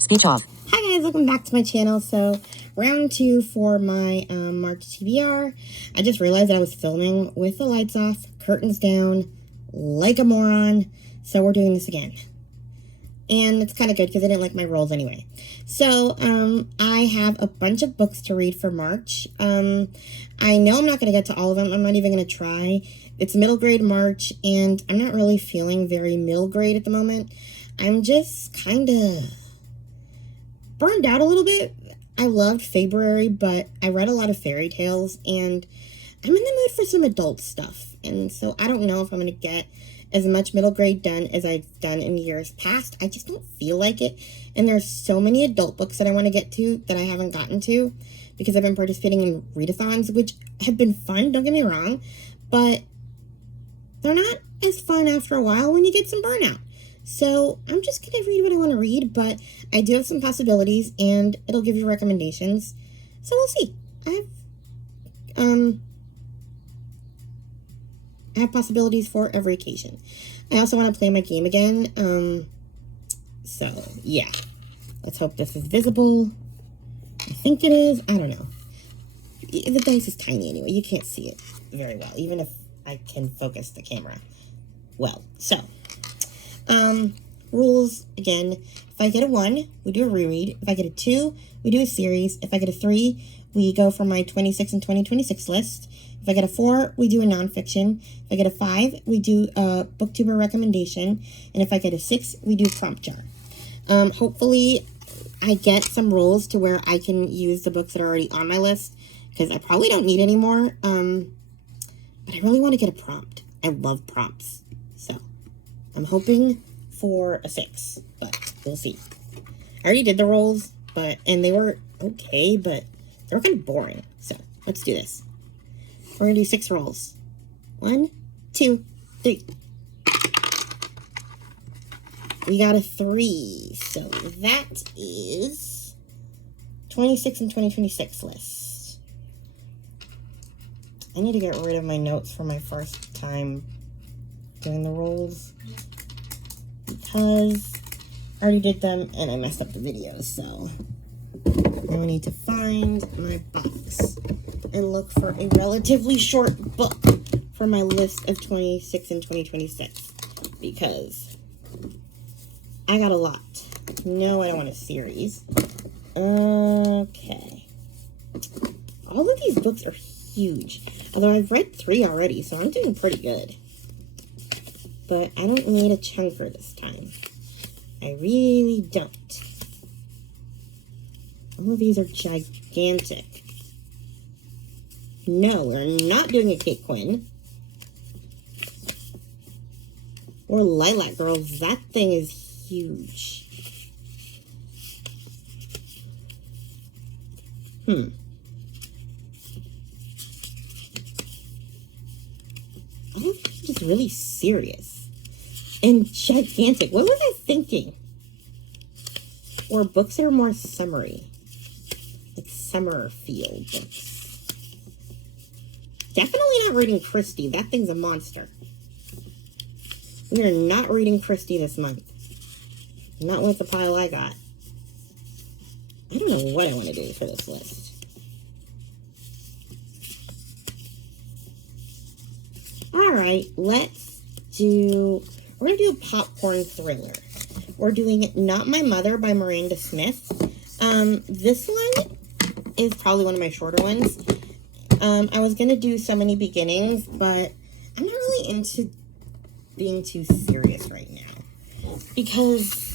Speech off. Hi guys, welcome back to my channel. So, round 2 for my March TBR. I just realized that I was filming with the lights off, curtains down, like a moron. So we're doing this again. And it's kind of good because I didn't like my rolls anyway. So, I have a bunch of books to read for March. I know I'm not going to get to all of them. I'm not even going to try. It's middle grade March, and I'm not really feeling very middle grade at the moment. I'm just kind of burned out a little bit. I loved February, but I read a lot of fairy tales, and I'm in the mood for some adult stuff. And so I don't know if I'm going to get as much middle grade done as I've done in years past. I just don't feel like it. And there's so many adult books that I want to get to that I haven't gotten to because I've been participating in readathons, which have been fun, don't get me wrong, but they're not as fun after a while when you get some burnout. So I'm just going to read what I want to read, but I do have some possibilities, and it'll give you recommendations. So we'll see. I have possibilities for every occasion. I also want to play my game again. So yeah. Let's hope this is visible. I think it is. I don't know. The dice is tiny anyway. You can't see it very well, even if I can focus the camera well. So, rules, again, if I get a 1, we do a reread. If I get a 2, we do a series. If I get a 3, we go for my 26 and 2026 list. If I get a 4, we do a nonfiction. If I get a 5, we do a booktuber recommendation. And if I get a 6, we do prompt jar. Hopefully, I get some rules to where I can use the books that are already on my list, because I probably don't need any more. But I really want to get a prompt. I love prompts. So, I'm hoping for a 6, but we'll see. I already did the rolls, and they were okay, but they were kind of boring. So, let's do this. We're going to do 6 rolls. 1, 2, 3. We got a 3. So, that is 26 and 2026 list. I need to get rid of my notes from my first time doing the rolls, because I already did them and I messed up the videos. So now I need to find my box and look for a relatively short book for my list of 26 and 2026, because I got a lot. No, I don't want a series. Okay. All of these books are huge. Although I've read 3 already, so I'm doing pretty good. But I don't need a chunker this time. I really don't. All of these are gigantic. No, we're not doing a Kate Quinn. Or Lilac Girls. That thing is huge. All of these are just really serious and gigantic. What was I thinking? Or books that are more summery, like summer feel books. Definitely not reading Christie. That thing's a monster. We are not reading Christie this month. Not with the pile I got. I don't know what I want to do for this list. Alright, we're going to do a popcorn thriller. We're doing Not My Mother by Miranda Smith. This one is probably one of my shorter ones. I was going to do So Many Beginnings, but I'm not really into being too serious right now, because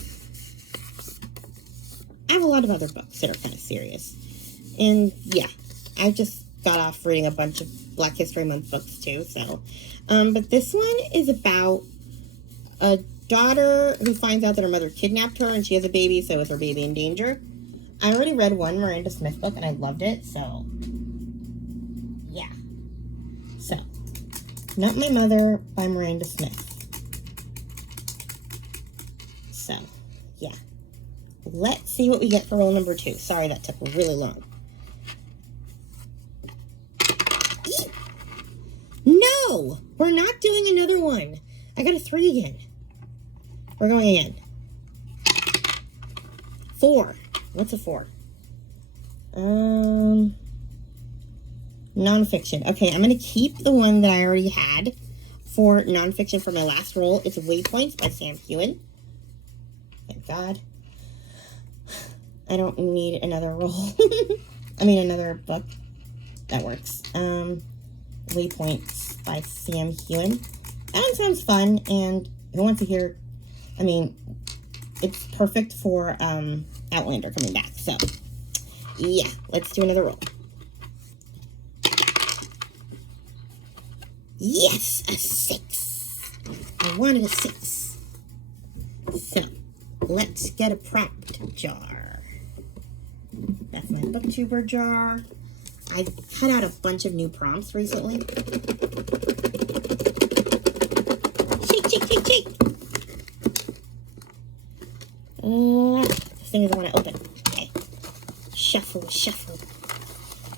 I have a lot of other books that are kind of serious. And yeah, I just got off reading a bunch of Black History Month books too, so. But this one is about a daughter who finds out that her mother kidnapped her and she has a baby, so is her baby in danger. I already read one Miranda Smith book and I loved it, so yeah. So, Not My Mother by Miranda Smith. So, yeah. Let's see what we get for roll number 2. Sorry, that took really long. No! We're not doing another one. I got a 3 again. We're going again. 4. What's a 4? Nonfiction. Okay, I'm going to keep the one that I already had for nonfiction for my last roll. It's Waypoints by Sam Hewen. Thank God. I don't need another roll. I mean, another book. That works. Waypoints by Sam Hewen. That one sounds fun, and who wants to hear... I mean, it's perfect for Outlander coming back. So, yeah, let's do another roll. Yes, a 6. I wanted a 6. So, let's get a prompt jar. That's my booktuber jar. I cut out a bunch of new prompts recently. Shake, shake, shake, shake. This thing doesn't want to open. Okay. Shuffle, shuffle.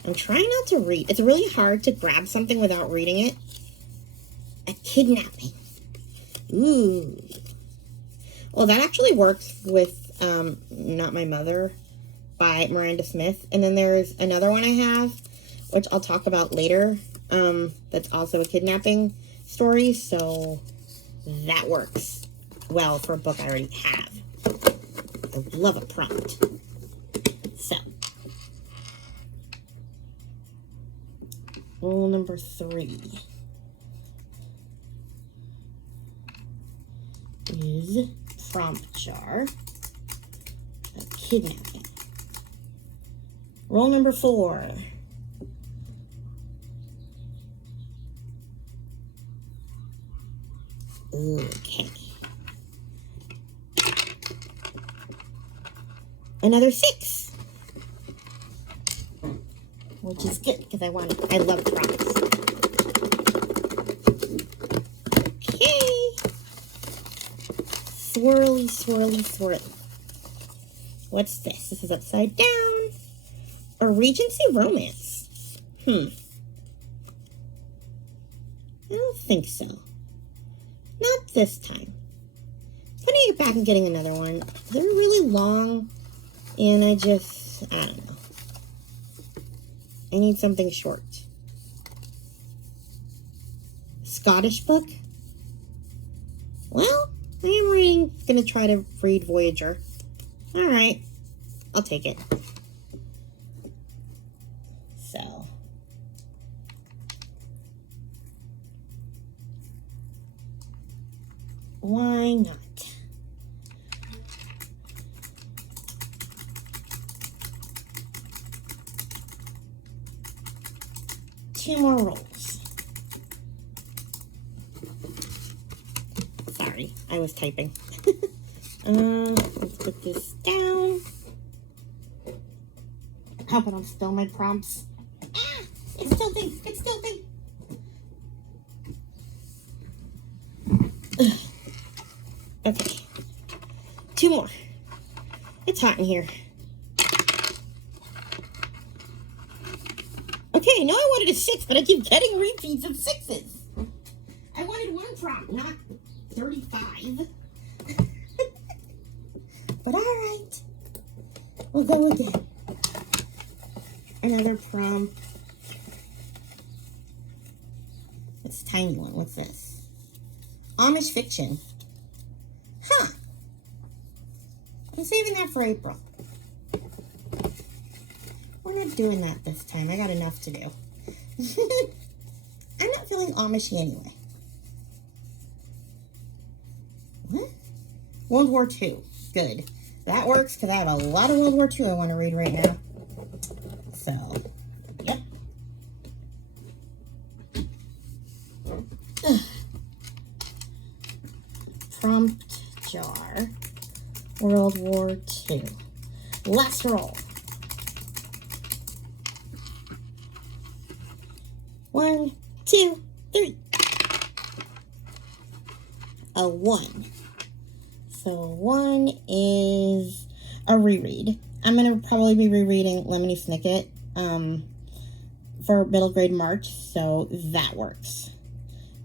I'm trying not to read. It's really hard to grab something without reading it. A kidnapping. Ooh. Well, that actually works with Not My Mother by Miranda Smith. And then there's another one I have, which I'll talk about later, that's also a kidnapping story. So that works well for a book I already have. I love a prompt. So, rule number 3 is prompt jar, a kidnapping. Roll number 4. Okay. Another 6. Which is good because I love prompts. Okay. Swirly, swirly, swirly. What's this? This is upside down. A Regency romance. I don't think so. Not this time. Putting it back and getting another one. They're really long, and I don't know. I need something short. Scottish book? Well, I am gonna try to read Voyager. Alright, I'll take it. So, why not? Two more rolls. Sorry, I was typing. Let's put this down. Hope I don't spill my prompts. Ah! It's tilting! It's tilting! Okay. 2 more. It's hot in here. Okay, I know I wanted a 6, but I keep getting repeats of 6s. I wanted 1 prompt, not 35. But alright. We'll go again. Another prompt. It's a tiny one. What's this? Amish fiction. Huh. I'm saving that for April. We're not doing that this time. I got enough to do. I'm not feeling Amishy anyway. What? World War II. Good. That works because I have a lot of World War II I want to read right now. So, yep. Prompt jar. World War II. Last roll. 1, 2, 3. A 1. So 1 is a reread. I'm going to probably be rereading Lemony Snicket for middle grade March, so that works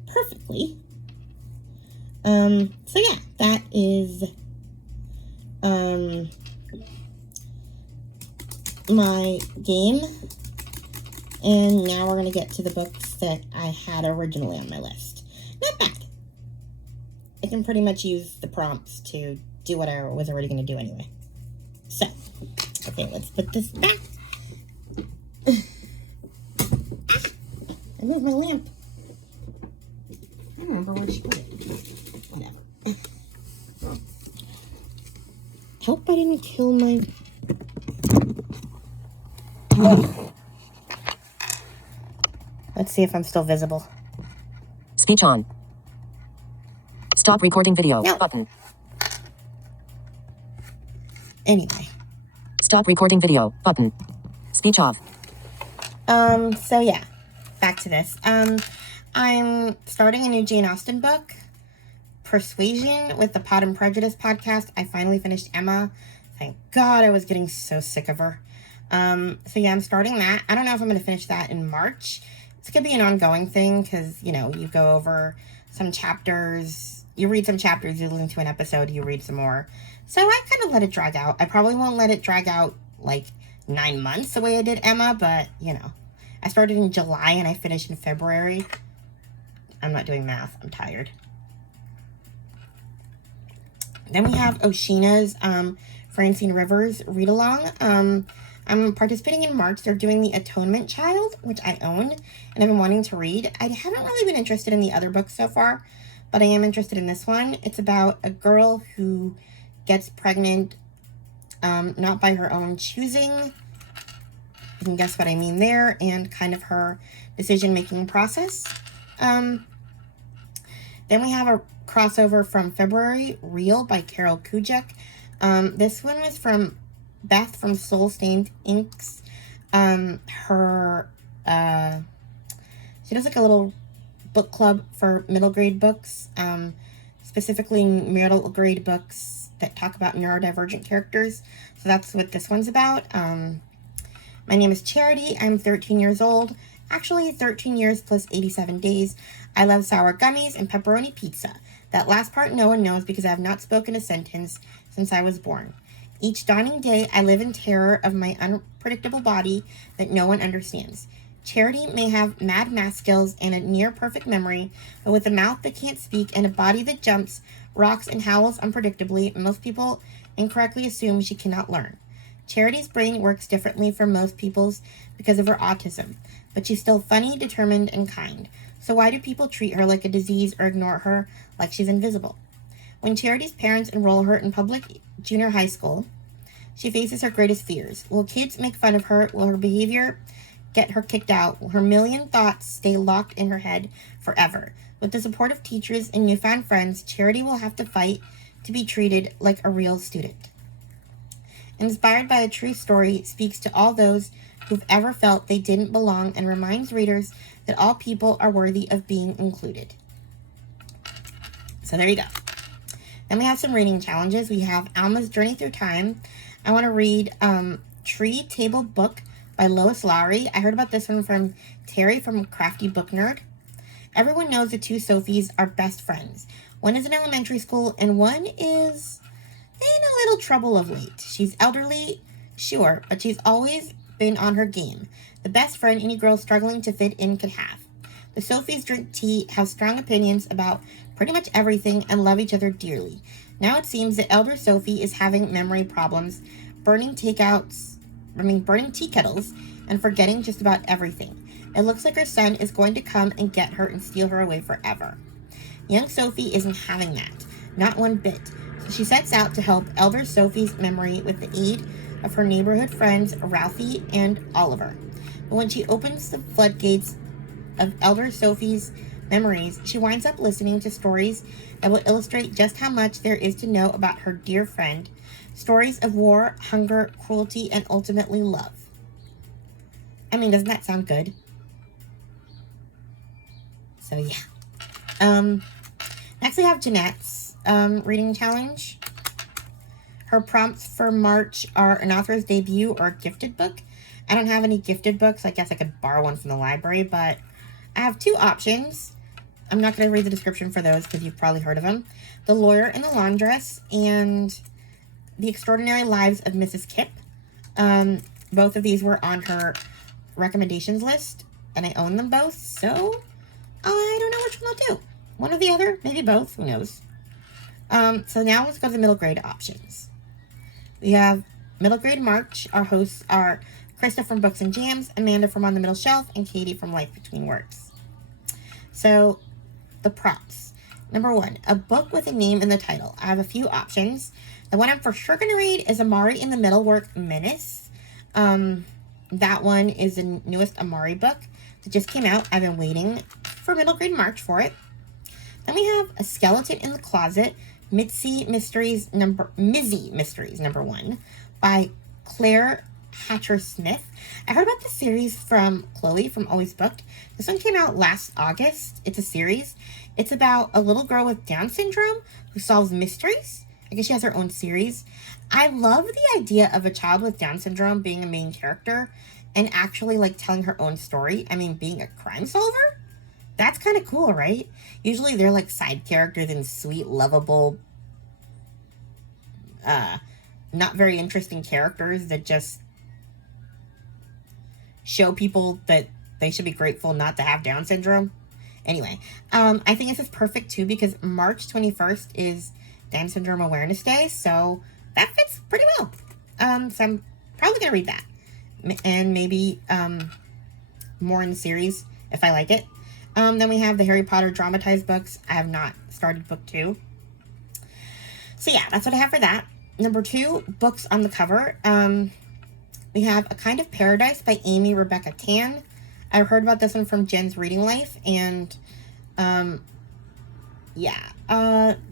perfectly. So yeah, that is my game. And now we're going to get to the books that I had originally on my list. Not bad. I can pretty much use the prompts to do what I was already going to do anyway. So, okay, let's put this back. I moved my lamp. I don't remember where she put it. Whatever. Hope I didn't kill my... Let's see if I'm still visible. Speech on. Stop recording video. No. Button. Anyway. Stop recording video. Button. Speech off. So yeah. Back to this. I'm starting a new Jane Austen book. Persuasion with the Pod and Prejudice podcast. I finally finished Emma. Thank God, I was getting so sick of her. So yeah, I'm starting that. I don't know if I'm going to finish that in March. It's going to be an ongoing thing because, you know, you go over some chapters, you read some chapters, you listen to an episode, you read some more. So I kind of let it drag out. I probably won't let it drag out like 9 months the way I did Emma, but, you know, I started in July and I finished in February. I'm not doing math. I'm tired. Then we have Oshina's Francine Rivers read-along. I'm participating in March. They're doing The Atonement Child, which I own, and I've been wanting to read. I haven't really been interested in the other books so far, but I am interested in this one. It's about a girl who gets pregnant, not by her own choosing. You can guess what I mean there, and kind of her decision-making process. Then we have a crossover from February, Real by Carol Kujek. This one was from Beth from Soul Stained Inks. She does like a little book club for middle grade books, specifically middle grade books that talk about neurodivergent characters. So that's what this one's about. My name is Charity. I'm 13 years old. Actually, 13 years plus 87 days. I love sour gummies and pepperoni pizza. That last part no one knows because I have not spoken a sentence since I was born. Each dawning day, I live in terror of my unpredictable body that no one understands. Charity may have mad math skills and a near-perfect memory, but with a mouth that can't speak and a body that jumps, rocks, and howls unpredictably, most people incorrectly assume she cannot learn. Charity's brain works differently from most people's because of her autism, but she's still funny, determined, and kind. So why do people treat her like a disease or ignore her like she's invisible? When Charity's parents enroll her in public junior high school, she faces her greatest fears. Will kids make fun of her? Will her behavior get her kicked out? Will her million thoughts stay locked in her head forever? With the support of teachers and newfound friends, Charity will have to fight to be treated like a real student. Inspired by a true story, it speaks to all those who've ever felt they didn't belong and reminds readers that all people are worthy of being included. So there you go. Then we have some reading challenges. We have Alma's Journey Through Time. I want to read Tree Table Book by Lois Lowry. I heard about this one from Terry from Crafty Book Nerd. Everyone knows the two Sophies are best friends. One is in elementary school and one is in a little trouble of late. She's elderly, sure, but she's always been on her game. The best friend any girl struggling to fit in could have. The Sophies drink tea, have strong opinions about pretty much everything, and love each other dearly. Now it seems that elder Sophie is having memory problems, burning tea kettles, and forgetting just about everything. It looks like her son is going to come and get her and steal her away forever. Young Sophie isn't having that, not one bit. So she sets out to help elder Sophie's memory with the aid of her neighborhood friends Ralphie and Oliver. But when she opens the floodgates of elder Sophie's memories, she winds up listening to stories that will illustrate just how much there is to know about her dear friend. Stories of war, hunger, cruelty, and ultimately love. I mean, doesn't that sound good? So yeah. Next we have Jeanette's reading challenge. Her prompts for March are an author's debut or a gifted book. I don't have any gifted books. I guess I could borrow one from the library, but I have two options. I'm not going to read the description for those because you've probably heard of them. The Lawyer and the Laundress and The Extraordinary Lives of Mrs. Kipp. both of these were on her recommendations list, and I own them both, so I don't know which one I'll do. One or the other, maybe both, who knows. So now let's go to the middle grade options. We have middle grade March. Our hosts are Krista from Books and Jams, Amanda from On the Middle Shelf, and Katie from Life Between Words. So, the prompts. Number 1, a book with a name in the title. I have a few options. The one I'm for sure going to read is Amari in the Middlework Menace. That one is the newest Amari book that just came out. I've been waiting for middle grade March for it. Then we have A Skeleton in the Closet, Mizzy Mysteries number 1 by Claire Hatcher Smith. I heard about the series from Chloe from Always Booked. This one came out last August. It's a series. It's about a little girl with Down syndrome who solves mysteries. I guess she has her own series. I love the idea of a child with Down syndrome being a main character and actually like telling her own story. I mean, being a crime solver? That's kind of cool, right? Usually they're like side characters and sweet, lovable, not very interesting characters that just show people that they should be grateful not to have Down syndrome. Anyway, I think this is perfect too because March 21st is Down Syndrome Awareness Day, so that fits pretty well. So I'm probably going to read that. And maybe more in the series if I like it. Then we have the Harry Potter dramatized books. I have not started book 2. So yeah, that's what I have for that. Number 2, books on the cover. We have A Kind of Paradise by Amy Rebecca Tan. I've heard about this one from Jen's Reading Life, and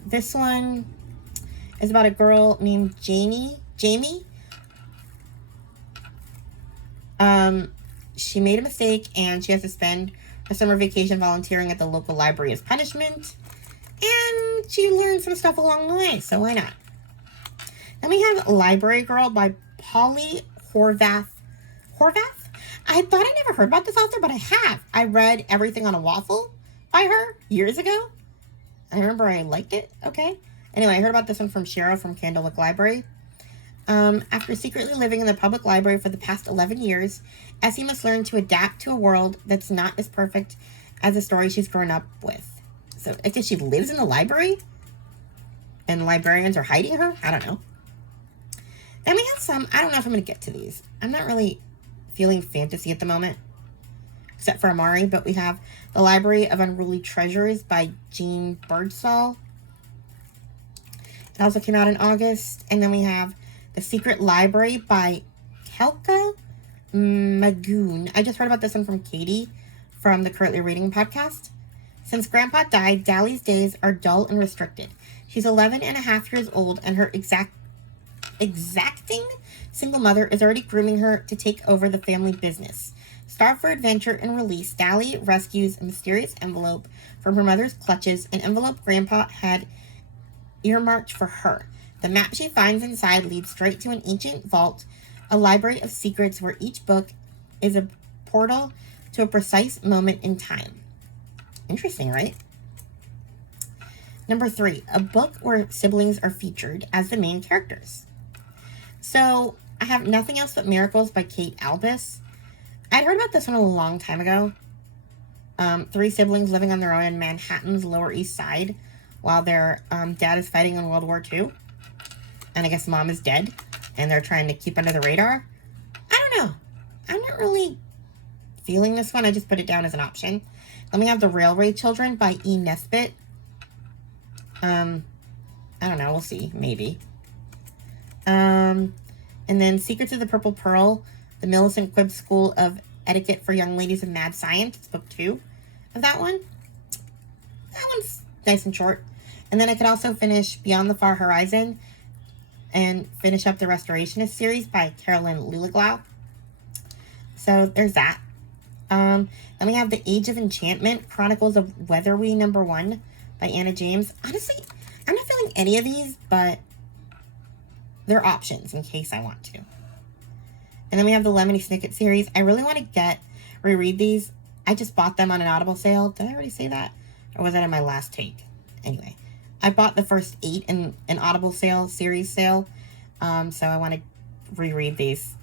this one is about a girl named Jamie. She made a mistake, and she has to spend her summer vacation volunteering at the local library as punishment, and she learned some stuff along the way, so why not? Then we have Library Girl by Polly Horvath. I thought I never heard about this author, but I have. I read Everything on a Waffle by her years ago. I remember I liked it, okay? Anyway, I heard about this one from Shira from Candlewick Library. After secretly living in the public library for the past 11 years, Essie must learn to adapt to a world that's not as perfect as the story she's grown up with. So, I guess she lives in the library? And librarians are hiding her? I don't know. Then we have some, I don't know if I'm going to get to these. I'm not really feeling fantasy at the moment, except for Amari, but we have The Library of Unruly Treasures by Jean Birdsall. It also came out in August. And then we have The Secret Library by Kelka Magoon. I just heard about this one from Katie from the Currently Reading podcast. Since Grandpa died, Dally's days are dull and restricted. She's 11 and a half years old, and her exacting single mother is already grooming her to take over the family business. Starved for adventure and release, Dally rescues a mysterious envelope from her mother's clutches, an envelope Grandpa had earmarked for her. The map she finds inside leads straight to an ancient vault, a library of secrets where each book is a portal to a precise moment in time. Interesting, right? Number 3, a book where siblings are featured as the main characters. So, I have Nothing Else But Miracles by Kate Albus. I'd heard about this one a long time ago. 3 siblings living on their own in Manhattan's Lower East Side while their dad is fighting in World War II. And I guess mom is dead, and they're trying to keep under the radar. I don't know. I'm not really feeling this one. I just put it down as an option. Then we have The Railway Children by E. Nesbitt. I don't know. We'll see. Maybe. And then Secrets of the Purple Pearl, the Millicent Quibb School of Etiquette for Young Ladies of Mad Science. It's book 2 of that one. That one's nice and short. And then I could also finish Beyond the Far Horizon and finish up the Restorationist series by Carolyn Lilliglau. So there's that. Then we have The Age of Enchantment, Chronicles of Weatherwee #1 by Anna James. Honestly, I'm not feeling any of these, but they're options in case I want to. And then we have the Lemony Snicket series. I really want to reread these. I just bought them on an Audible sale. Did I already say that? Or was that in my last take? Anyway, I bought the first 8 in an Audible series sale. So I want to reread these.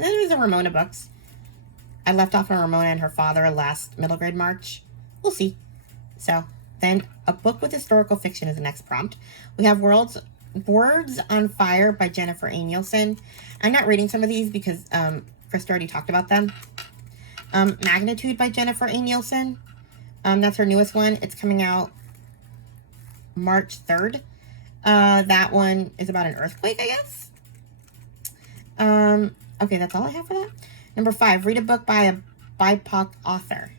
And then there's the Ramona books. I left off on Ramona and her father last middle grade March. We'll see. So, then a book with historical fiction is the next prompt. We have Words on Fire by Jennifer A. Nielsen. I'm not reading some of these because Krista already talked about them. Magnitude by Jennifer A. Nielsen. That's her newest one. It's coming out March 3rd. That one is about an earthquake, I guess. Okay, that's all I have for that. Number 5, read a book by a BIPOC author.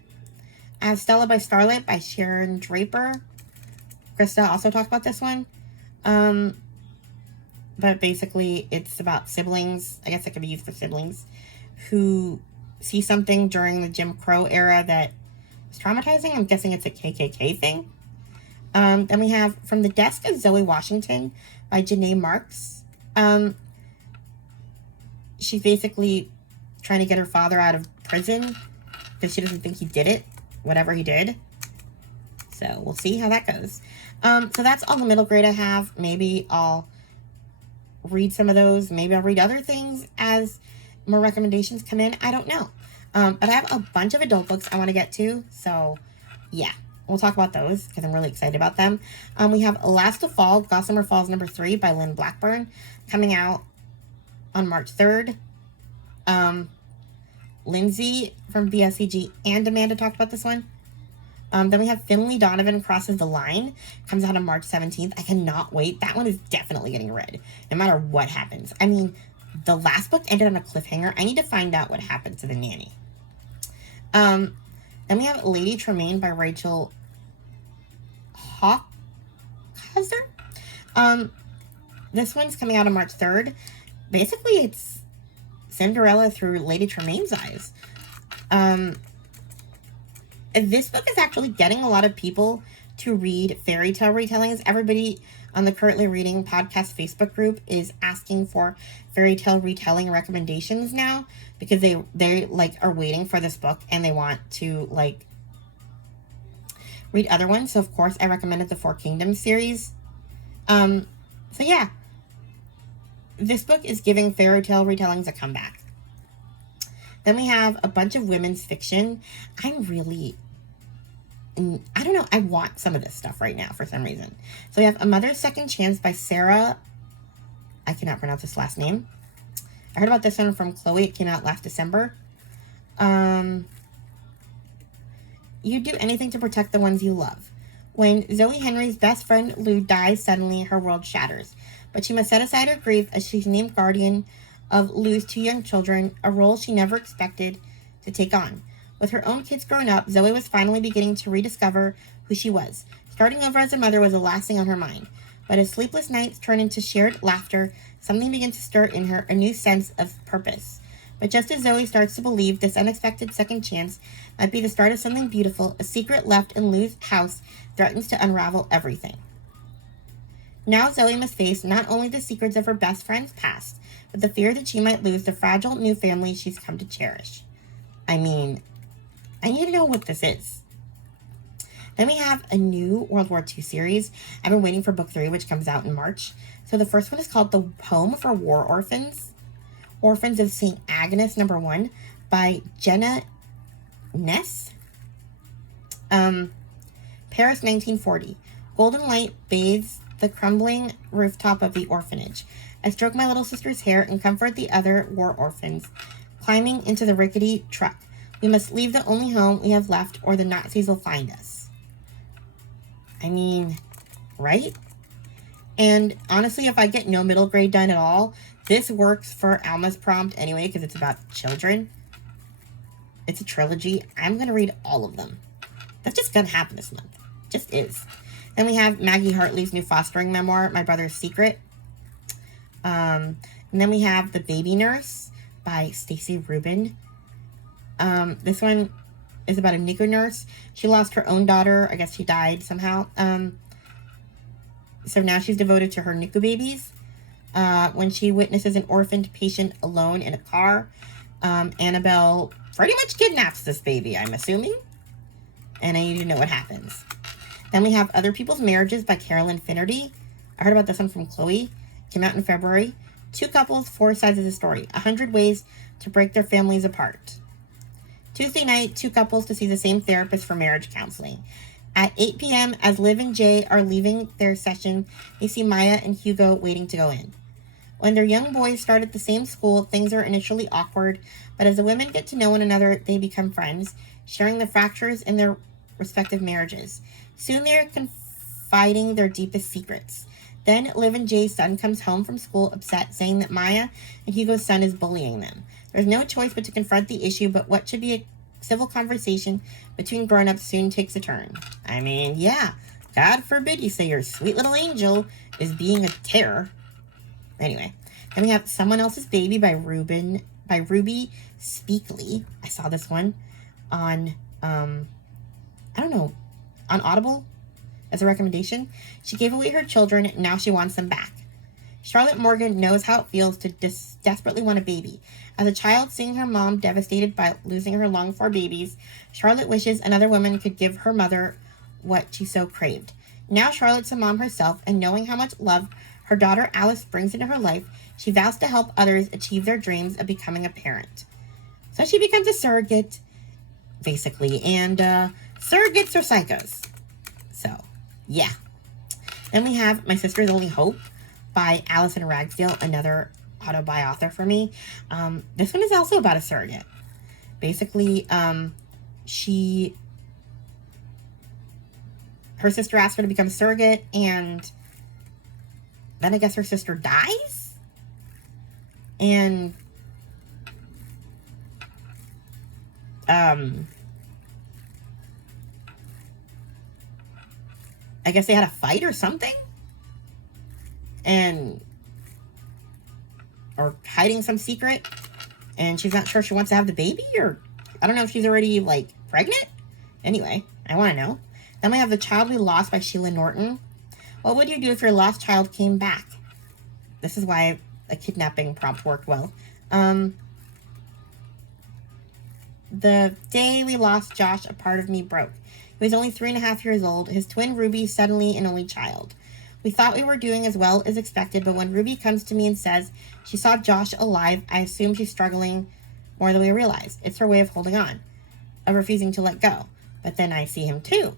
I have Stella by Starlight by Sharon Draper. Krista also talked about this one. But basically, it's about siblings. I guess it could be used for siblings who see something during the Jim Crow era that is traumatizing. I'm guessing it's a KKK thing. Then we have From the Desk of Zoe Washington by Janae Marks. She's basically trying to get her father out of prison because she doesn't think he did it, whatever he did. So we'll see how that goes. So that's all the middle grade I have. Maybe I'll read some of those. Maybe I'll read other things as more recommendations come in. I don't know. But I have a bunch of adult books I want to get to. So yeah, we'll talk about those because I'm really excited about them. We have Last of Fall, Gossamer Falls number 3 by Lynn Blackburn, coming out on March 3rd. Lindsay from BSCG and Amanda talked about this one. Then we have Finley Donovan Crosses the Line. Comes out on March 17th. I cannot wait. That one is definitely getting read, no matter what happens. I mean, the last book ended on a cliffhanger. I need to find out what happened to the nanny. Then we have Lady Tremaine by Rachel Hawkhauser. This one's coming out on March 3rd. Basically, it's Cinderella through Lady Tremaine's eyes. This book is actually getting a lot of people to read fairy tale retellings. Everybody on the Currently Reading podcast Facebook group is asking for fairy tale retelling recommendations now because they like are waiting for this book and they want to like read other ones. So of course I recommended the Four Kingdoms series. So yeah, this book is giving fairy tale retellings a comeback. Then we have a bunch of women's fiction. I don't know, I want some of this stuff right now for some reason. So we have A Mother's Second Chance by Sarah. I cannot pronounce this last name. I heard about this one from Chloe. It came out last December. You do anything to protect the ones you love. When Zoe Henry's best friend Lou dies suddenly, her world shatters. But she must set aside her grief as she's named guardian of Lou's 2 young children, a role she never expected to take on. With her own kids grown up, Zoe was finally beginning to rediscover who she was. Starting over as a mother was the last thing on her mind. But as sleepless nights turn into shared laughter, something begins to stir in her, a new sense of purpose. But just as Zoe starts to believe this unexpected second chance might be the start of something beautiful, a secret left in Lou's house threatens to unravel everything. Now Zoe must face not only the secrets of her best friend's past, but the fear that she might lose the fragile new family she's come to cherish. I mean, I need to know what this is. Then we have a new World War II series. I've been waiting for book 3, which comes out in March. So the first one is called The Home for War Orphans. Orphans of St. Agnes, number 1, by Jenna Ness. Paris, 1940. Golden light bathes the crumbling rooftop of the orphanage. I stroke my little sister's hair and comfort the other war orphans, climbing into the rickety truck. We must leave the only home we have left, or the Nazis will find us. I mean, right? And honestly, if I get no middle grade done at all, this works for Alma's prompt anyway, because it's about children. It's a trilogy. I'm going to read all of them. That's just going to happen this month. Just is. Then we have Maggie Hartley's new fostering memoir, My Brother's Secret. And then we have The Baby Nurse by Stacey Rubin. This one is about a NICU nurse. She lost her own daughter. I guess she died somehow. So now she's devoted to her NICU babies. When she witnesses an orphaned patient alone in a car, Annabelle pretty much kidnaps this baby, I'm assuming. And I need to know what happens. Then we have Other People's Marriages by Carolyn Finnerty. I heard about this one from Chloe. Came out in February. Two couples, four sides of the story. 100 ways to break their families apart. Tuesday night, two couples to see the same therapist for marriage counseling. At 8 p.m., as Liv and Jay are leaving their session, they see Maya and Hugo waiting to go in. When their young boys start at the same school, things are initially awkward, but as the women get to know one another, they become friends, sharing the fractures in their respective marriages. Soon they are confiding their deepest secrets. Then Liv and Jay's son comes home from school upset, saying that Maya and Hugo's son is bullying them. There's no choice but to confront the issue, but what should be a civil conversation between grown-ups soon takes a turn. I mean, yeah, God forbid you say your sweet little angel is being a terror. Anyway, then we have Someone Else's Baby by Ruby Speakley. I saw this one on, on Audible as a recommendation. She gave away her children, now she wants them back. Charlotte Morgan knows how it feels to desperately want a baby. As a child, seeing her mom devastated by losing her longed-for babies, Charlotte wishes another woman could give her mother what she so craved. Now Charlotte's a mom herself, and knowing how much love her daughter Alice brings into her life, she vows to help others achieve their dreams of becoming a parent. So she becomes a surrogate, basically, and surrogates are psychos. So, yeah. Then we have My Sister's Only Hope by Alison Ragsdale, another auto-buy author for me. This one is also about a surrogate. Basically, her sister asked her to become a surrogate, and then I guess her sister dies? And, I guess they had a fight or something? Or hiding some secret, and she's not sure she wants to have the baby, or I don't know if she's already, like, pregnant? Anyway, I want to know. Then we have The Child We Lost by Sheila Norton. What would you do if your lost child came back? This is why a kidnapping prompt worked well. The day we lost Josh, a part of me broke. He was only 3.5 years old. His twin Ruby, suddenly an only child. We thought we were doing as well as expected, but when Ruby comes to me and says she saw Josh alive, I assume she's struggling more than we realize. It's her way of holding on, of refusing to let go. But then I see him too.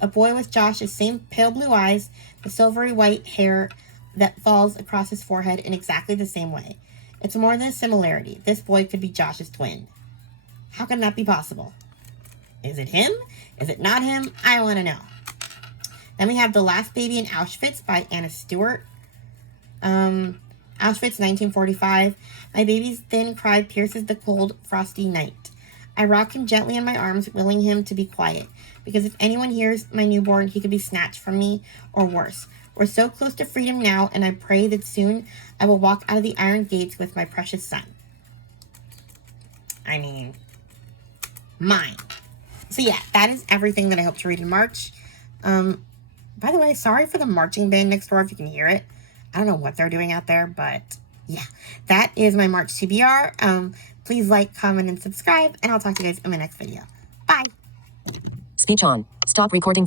A boy with Josh's same pale blue eyes, the silvery white hair that falls across his forehead in exactly the same way. It's more than a similarity. This boy could be Josh's twin. How can that be possible? Is it him? Is it not him? I want to know. Then we have The Last Baby in Auschwitz by Anna Stewart. Auschwitz, 1945. My baby's thin cry pierces the cold, frosty night. I rock him gently in my arms, willing him to be quiet, because if anyone hears my newborn, he could be snatched from me, or worse. We're so close to freedom now, and I pray that soon I will walk out of the iron gates with my precious son. I mean, mine. So yeah, that is everything that I hope to read in March. By the way, sorry for the marching band next door if you can hear it. I don't know what they're doing out there, but yeah, that is my March TBR. Please like, comment, and subscribe, and I'll talk to you guys in my next video. Bye. Speech on. Stop recording.